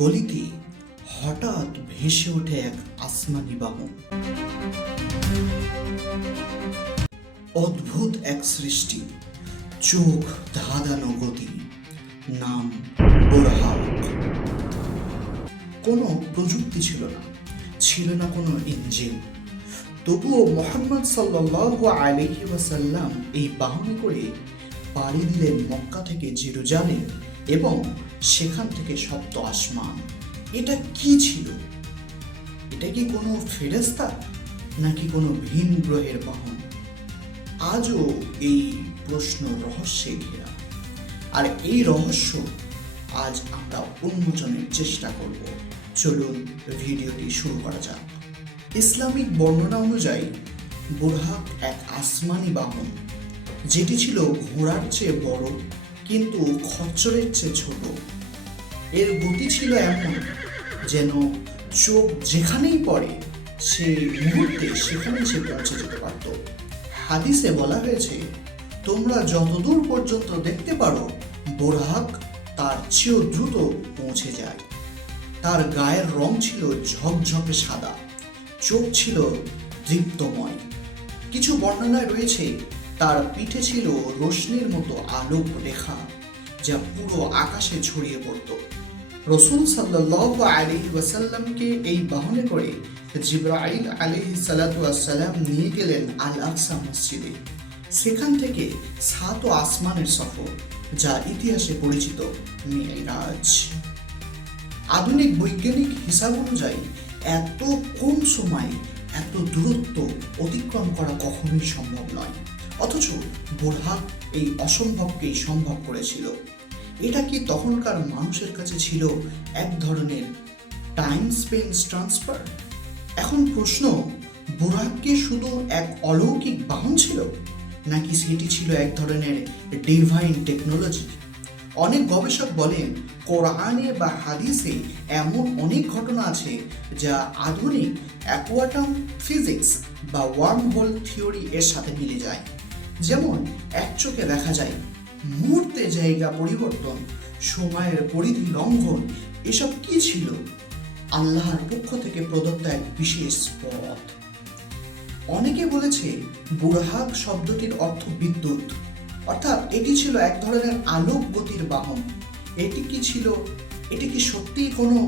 গলিতে হঠাৎ ভেসে ওঠে এক আসমানি বাহন। অদ্ভুত এক সৃষ্টি, চোখ ধাঁধানো গতি, নাম বুরহাক। কোনো প্রযুক্তি ছিল না, ছিল না কোনো ইঞ্জিন। তবুও মুহাম্মদ সাল্লাল্লাহু আলাইহি ওয়াসাল্লাম এই বাহনে করে পাড়ি দিলেন মক্কা থেকে জেরুজালেম এবং সেখান থেকে সপ্ত আসমান। এটা কি ছিল? এটা কি কোনো ফেরেশতা নাকি কোনো ভিন গ্রহের বাহন? আজও এই প্রশ্ন রহস্যে ঘেরা, আর এই রহস্য আজ আমরা উন্মোচনের চেষ্টা করব। চলুন ভিডিওটি শুরু করা যাক। ইসলামিক বর্ণনা অনুযায়ী বুরহাক এক আসমানি বাহন, যেটি ছিল ঘোড়ার চেয়ে বড় কিন্তু খচ্চরের চেয়ে ছোট। এর গতি ছিল এমন যেন চোখ যেখানেই পড়ে সেই মুহূর্তে সেখানেই সে পৌঁছে যেতে পারত। হাদিসে বলা হয়েছে, তোমরা যতদূর পর্যন্ত দেখতে পারো বুরহাক তার চেয়েও দ্রুত পৌঁছে যায়। তার গায়ের রং ছিল ঝকঝকে সাদা, চোখ ছিল দীপ্তময়। কিছু বর্ণনায় রয়েছে তার পিঠে ছিল রশ্মির মতো আলোক রেখা, যা পুরো আকাশে ছড়িয়ে পড়ত। রাসূল সাল্লাল্লাহু আলাইহি ওয়াসাল্লামকে এই বাহনে করে জিবরাইল আলাইহিস সালাতু ওয়াস সালাম নিয়ে গেলেন আল আকসা মসজিদে। সেখান থেকে 7 আসমানের সফর, যা ইতিহাসে পরিচিত মিরাজ। আধুনিক বৈজ্ঞানিক হিসাব অনুযায়ী এত কম সময়ে এত দূরত্ব অতিক্রম করা কখনোই সম্ভব নয়, অথচ বুরহাক এই অসম্ভবকেই সম্ভব করেছিল। এটা কি তখনকার মানুষের কাছে ছিল এক ধরনের টাইম স্পেস ট্রান্সফার? এখন প্রশ্ন, বুরহাক কি শুধু এক অলৌকিক বাহন ছিল, নাকি সেটি ছিল এক ধরনের ডিভাইন টেকনোলজি? অনেক গবেষক বলেন, কোরআনে বা হাদিসে এমন অনেক ঘটনা আছে যা আধুনিক অ্যাকোয়াটাম ফিজিক্স বা ওয়ার্ম হোল থিওরি এর সাথে মিলে যায়। যেমন এক চোখে দেখা যায়, মুহূর্তে জায়গা পরিবর্তন, সময়ের পরিধি লঙ্ঘন। এসব কি ছিল? আল্লাহর পক্ষ থেকে প্রদত্ত এক বিশেষ পথ। অনেকে বলেছে বুরহাক শব্দটির অর্থ বিদ্যুৎ, অর্থাৎ এটি ছিল এক ধরনের আলোক গতির বাহন। এটি কি সত্যিই কোনো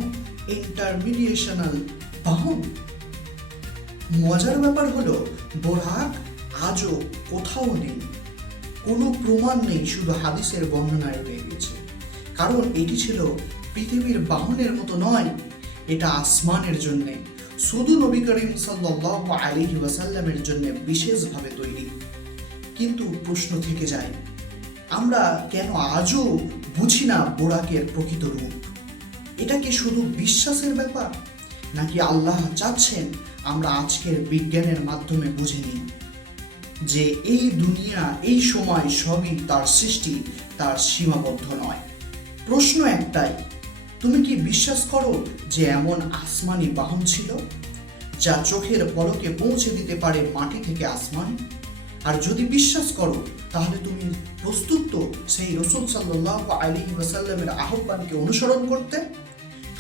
ইন্টারমিডিয়েশনাল বাহন? মজার ব্যাপার হলো, বুরহাক আজও কোথাও নেই, কোনো প্রমাণ নেই, শুধু হাদিসের বর্ণনায় রয়ে গেছে। কারণ এটি ছিল পৃথিবীর বাহনের মতো নয়, এটা আসমানের জন্যে, শুধু নবী করিম সাল্লাল্লাহু আলাইহি ওয়াসাল্লামের জন্য বিশেষভাবে তৈরি। কিন্তু প্রশ্ন থেকে যায়, আমরা কেন আজও বুঝি না বুরহাকের প্রকৃত রূপ? এটা কি শুধু বিশ্বাসের ব্যাপার, নাকি আল্লাহ চাচ্ছেন আমরা আজকের বিজ্ঞানের মাধ্যমে বুঝে নিই যে এই দুনিয়া, এই সময় সবই তার সৃষ্টি, তার সীমাবদ্ধ নয়? প্রশ্ন একটাই, তুমি কি বিশ্বাস করো যে এমন আসমানি বাহন ছিল যা চোখের পলকে পৌঁছে দিতে পারে মাটি থেকে আসমান? আর যদি বিশ্বাস করো, তাহলে তুমি প্রস্তুত তো সেই রাসূল সাল্লাল্লাহু আলাইহি ওয়াসাল্লামের আহ্বানকে অনুসরণ করতে?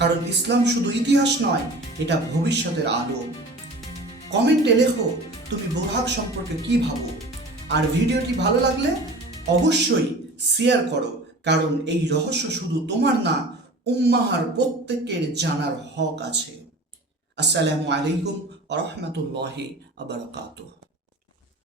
কারণ ইসলাম শুধু ইতিহাস নয়, এটা ভবিষ্যতের আলো। কমেন্টে লেখো তুমি বুরহাক সম্পর্কে কি ভাবো, আর ভিডিওটি ভালো লাগলে অবশ্যই শেয়ার করো, কারণ এই রহস্য শুধু তোমার না, উম্মাহর প্রত্যেকের জানার হক আছে। আসসালামু আলাইকুম ওয়া রাহমাতুল্লাহি ওয়া বারাকাতুহু।